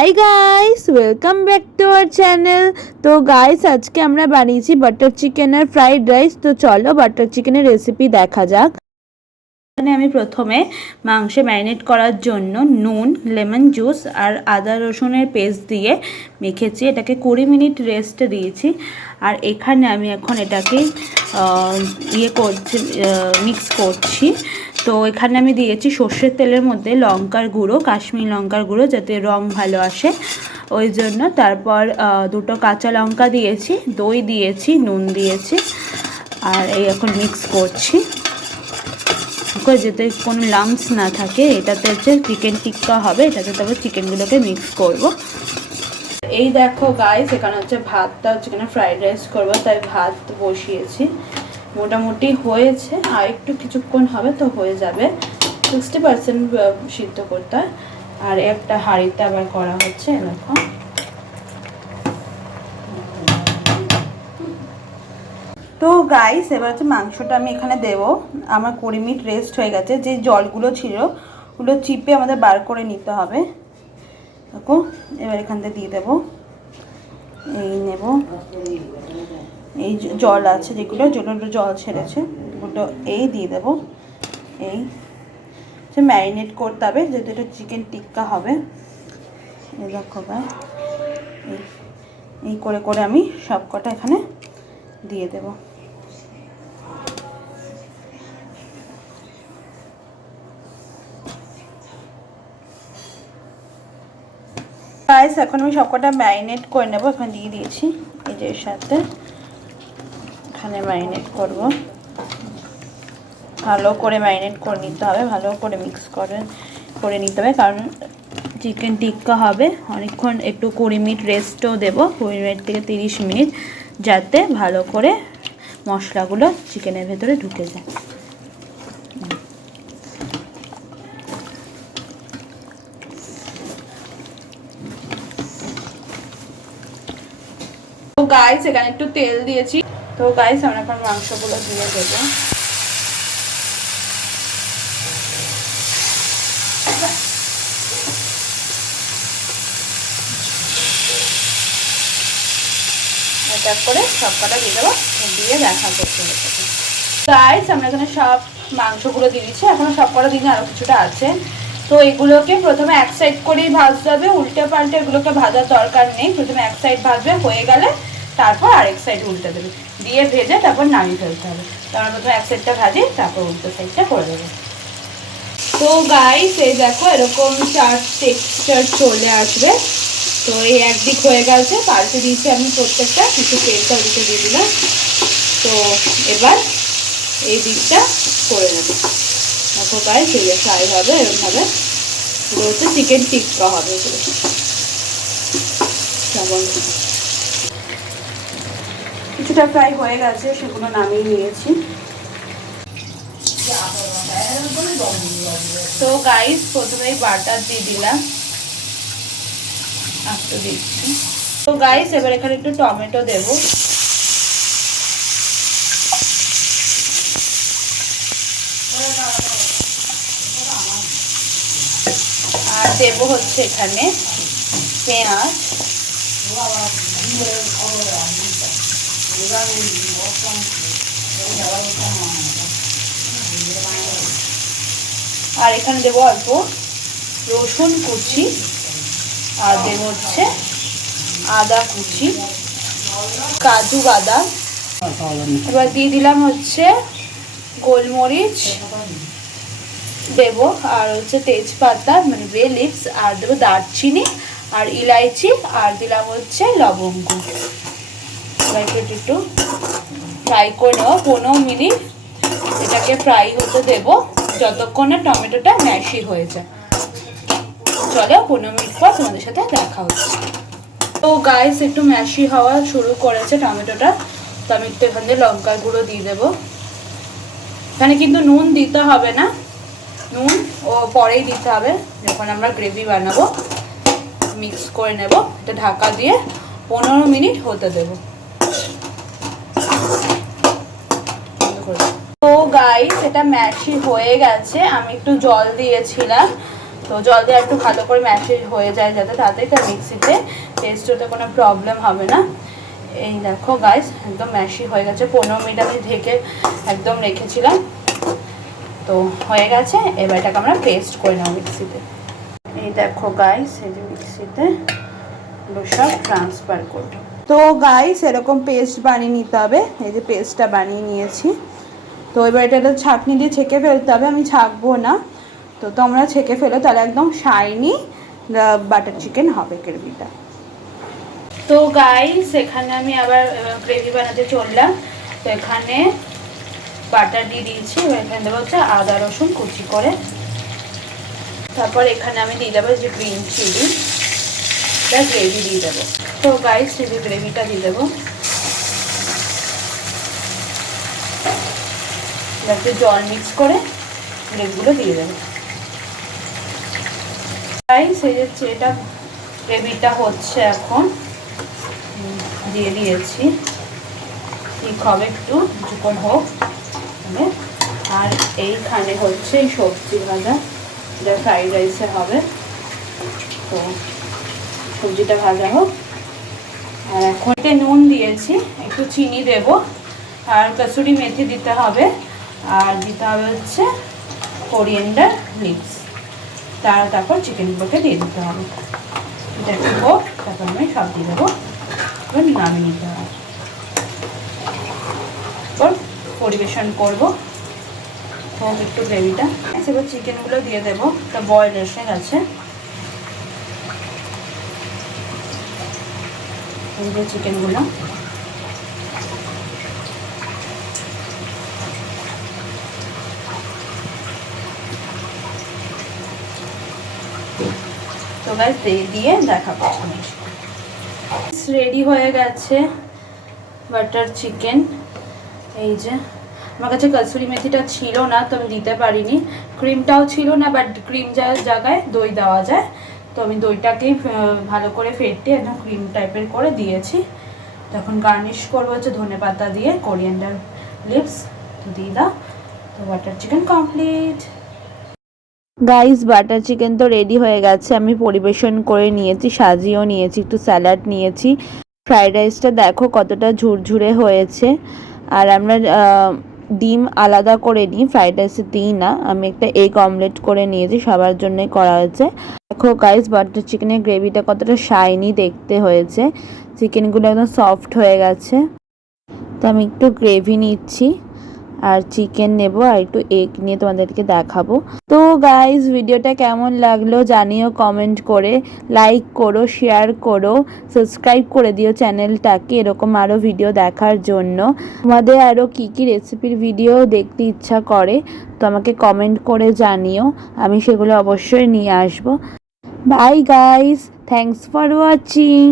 Hi guys welcome back to our channel. तो guys आज के আমরা বানিয়েছি বাটার চিকেন আর ফ্রাইড রাইস। তো চলো বাটার চিকেনের রেসিপি দেখা যাক। এখানে আমি প্রথমে মাংসে ম্যারিনেট করার জন্য নুন, লেমন জুস আর আদা রসুনের পেস্ট দিয়ে মেখেছি। এটাকে 20 মিনিট রেস্টে দিয়েছি। আর এখানে আমি এখন এটাকে মিক্স করছি। তো এখানে আমি দিয়েছি সর্ষের তেলের মধ্যে লঙ্কার গুঁড়ো, কাশ্মীরি লঙ্কার গুঁড়ো, যাতে রং ভালো আসে ওই জন্য। তারপর দুটো কাঁচা লঙ্কা দিয়েছি, দই দিয়েছি, নুন দিয়েছি। আর এই এখন মিক্স করছি যাতে কোনো লাম্পস না থাকে। এটাতে হচ্ছে চিকেন টিক্কা হবে, এটাতে তারপর চিকেনগুলোকে মিক্স করব। এই দেখো গাইস, এখানে হচ্ছে ভাতটা চিকেন ফ্রাইড রাইস করবো, তাই ভাত বসিয়েছি। মোটামুটি হয়েছে, আর একটু কিছুক্ষণ হবে তো হয়ে যাবে। 60% সিদ্ধ করতে হয়। আর একটা হাঁড়িতে আবার করা হচ্ছে, এরকম। তো গাইস এবার হচ্ছে মাংসটা আমি এখানে দেবো। আমার 20 মিনিট রেস্ট হয়ে গেছে। যে জলগুলো ছিল ওগুলো চিপে আমাদের বার করে নিতে হবে। দেখো এবার এখান থেকে দিয়ে দেবো। এই নেব, এই জল আছে যেগুলো জল ছেড়েছে ওগুলো এই দিয়ে দেবো। এই ম্যারিনেট করতে হবে, যেহেতু এটা চিকেন টিক্কা হবে। এই দেখো ভাই, এই করে করে আমি সব কটা এখানে দিয়ে দেবো। গাইস এখন আমি সবকটা ম্যারিনেট করে নেবো। এখানে দিয়ে দিয়েছি এই যে এর সাথে এখানে ম্যারিনেট করব। ভালো করে ম্যারিনেট করে নিতে হবে, ভালো করে মিক্স করে নিতে হবে, কারণ চিকেন টিক্কা হবে অনেকক্ষণ। একটু 20 মিনিট রেস্টও দেবো, 20 মিনিট থেকে 30 মিনিট, যাতে ভালো করে মশলাগুলো চিকেনের ভেতরে ঢুকে যায়। তো গাইস এখানে একটু তেল দিয়েছি। তো গাইস আমরা এখন মাংসগুলো দিয়ে দেবো। এটা করে সব কটা দিয়ে দেবো, দিয়ে দেখা করতে হবে। গাইস আমরা এখানে সব মাংসগুলো দিয়ে দিচ্ছি, এখনো সব কটা দিনে আরও কিছুটা আছে। তো এগুলোকে প্রথমে এক সাইড করেই ভাজতে হবে, উল্টে পাল্টে এগুলোকে ভাজার দরকার নেই। প্রথমে এক সাইড ভাজবে, হয়ে গেলে তারপর আরেক সাইড উল্টে দেবে, দিয়ে ভেজে তারপর নামিয়ে ফেলতে হবে। তারপর প্রথমে এক সাইডটা ভাজি, তারপর উল্টো সাইডটা করে দেবে। তো গাইস এই দেখো এরকম চাট টেক্সচার চলে আসবে। তো এই একদিক হয়ে গেছে, পাল্টে দিয়েছি আমি প্রত্যেকটা, কিছু তেলটা ওদিকে দিয়ে দিলাম। তো এবার এই দিকটা করে নেবো। দেখো গাইস এই যে ফ্রাই হবে এরকমভাবে, এগুলো হচ্ছে চিকেন টিক্কা হবে। এগুলো যেমন কিছুটা ফ্রাই হয়ে গেছে, সেগুলো নামিয়ে নিয়েছি। তো গাইস প্রথমেই বাটার দিয়ে দিলাম, একটু দিচ্ছি। তো গাইস এবার এখানে একটু টমেটো দেবো। আর দেবো হচ্ছে এখানে পেঁয়াজ। আর এখানে দেবো অল্প রসুন কুচি, আর দেবো হচ্ছে আদা কুচি, কাজু বাদাম। এবার দিয়ে দিলাম হচ্ছে গোলমরিচ দেবো, আর হচ্ছে তেজপাতা মানে বে লিভস, আর দেবো দারচিনি আর ইলাইচি, আর দিলাম হচ্ছে লবঙ্গ। একটু ফ্রাই করে নেবো 15 মিনিট। এটাকে ফ্রাই হতে দেবো যতক্ষণ না টমেটোটা ম্যাশি হয়ে যায়। চলো 15 মিনিট পর তোমাদের সাথে দেখা হচ্ছে। তো গাইস একটু ম্যাশি হওয়া শুরু করেছে টমেটোটা। তো আমি একটু এখান থেকে লঙ্কার গুঁড়ো দিয়ে দেবো। এখানে কিন্তু নুন দিতে হবে না, নুন ও পরেই দিতে হবে যখন আমরা গ্রেভি বানাবো। মিক্স করে নেব, এটা ঢাকা দিয়ে 15 মিনিট হতে দেবো। তো গাইস এটা ম্যাশি হয়ে গেছে, আমি একটু জল দিয়েছিলাম। তো জল দিয়ে একটু ভালো করে ম্যাশে হয়ে যায় যাতে তাড়াতাড়ি, তার মিক্সিতে টেস্ট হতে কোনো প্রবলেম হবে না। এই দেখো গাইস একদম ম্যাশি হয়ে গেছে, 15 মিনিট আমি ঢেকে একদম রেখেছিলাম। তো হয়ে গেছে, এবার এটাকে আমরা পেস্ট করে নেব মিক্সিতে। এই দেখো গাইস এই যে মিক্সিতে সব ট্রান্সফার করব। তো গাইস এরকম পেস্ট বানিয়ে নিতে হবে। এই যে পেস্টটা বানিয়ে নিয়েছি। তো এবার এটা ছাঁকনি দিয়ে ছেঁকে ফেলতে হবে, আমি ছাঁকবো না। তো তোমরা ছেঁকে ফেলো, তাহলে একদম শাইনি বাটার চিকেন হবে গ্রেভিটা। তো গাইস এখানে আমি আবার গ্রেভি বানাতে চললাম। তো এখানে বাটার দিয়ে দিয়েছি, এবার এখানে দেবো হচ্ছে আদা রসুন কুচি করে। তারপর এখানে আমি দিয়ে দেবো যে গ্রিন চিলি, গ্রেভি দিয়ে দেবো। তো গাইস এই যে গ্রেভিটা দিয়ে দেবো, একটু জল মিক্স করে গ্রেভিগুলো দিয়ে দেবো। গাইস এই যে এটা গ্রেভিটা হচ্ছে, এখন দিয়ে দিয়েছি, ঠিক হবে একটু কিছুক্ষণ হোক। আর এইখানে হচ্ছে এই সবজি ভাজা, যেটা ফ্রাইড রাইসে হবে। তো সবজিটা ভাজা হোক। আর এখন নুন দিয়েছি, একটু চিনি দেব, আর কসুরি মেথি দিতে হবে, আর দিতে হবে হচ্ছে কোরিয়েন্ডার লিভস। তারপর চিকেনগুলোকে দিয়ে দিতে হবে। এটা একটু হোক, তারপর আমি সব দিয়ে দেবো, এবার নামিয়ে নিতে হবে। তারপর পরিবেশন করবো, হোক একটু গ্রেভিটা। এবার চিকেনগুলো দিয়ে দেবো, তা বয়েল এসে গেছে। চিকেনগুলো তো গাইস দিয়ে দেখাবো। রেডি হয়ে গেছে বাটার চিকেন। এই যে আমার কাছে কসুরি মেথিটা ছিল না, তো আমি দিতে পারিনি। ক্রিমটাও ছিল না, বাট ক্রিম জায়গায় দই দেওয়া যায়, তো আমি দইটাকেই ভালো করে ফেটে একদম ক্রিম টাইপের করে দিয়েছি। তখন গার্নিশ করবো হচ্ছে ধনেপাতা দিয়ে, কোরিয়েন্ডার লিভস। তো দিয়ে দাও। তো butter chicken complete. Guys butter chicken তো রেডি হয়ে গেছে, আমি পরিবেশন করে নিয়েছি, সাজিয়েও নিয়েছি, একটু স্যালাড নিয়েছি। ফ্রাইড রাইসটা দেখো কতটা ঝুরঝুরে হয়েছে। আর আমরা ডিম আলাদা করে নিই, ফ্রাইড রাইসে দিই না, আমি একটা এগ অমলেট করে নিয়েছি, সবার জন্যই করা হয়েছে। দেখো গাইস বাটার চিকেনের গ্রেভিটা কতটা শাইনি দেখতে হয়েছে, চিকেনগুলো একদম সফট হয়ে গেছে। তো আমি একটু গ্রেভি নিচ্ছি, আর চিকেন নেব, আর একটু এগ নিয়ে তোমাদেরকে দেখাবো। তো গাইস ভিডিওটা কেমন লাগলো জানিও কমেন্ট করে, লাইক করো, শেয়ার করো, সাবস্ক্রাইব করে দিও চ্যানেলটাকে এরকম আরও ভিডিও দেখার জন্য। তোমাদের আরও কী কী রেসিপির ভিডিও দেখতে ইচ্ছা করে তো আমাকে কমেন্ট করে জানিও, আমি সেগুলো অবশ্যই নিয়ে আসবো। Bye guys, thanks for watching.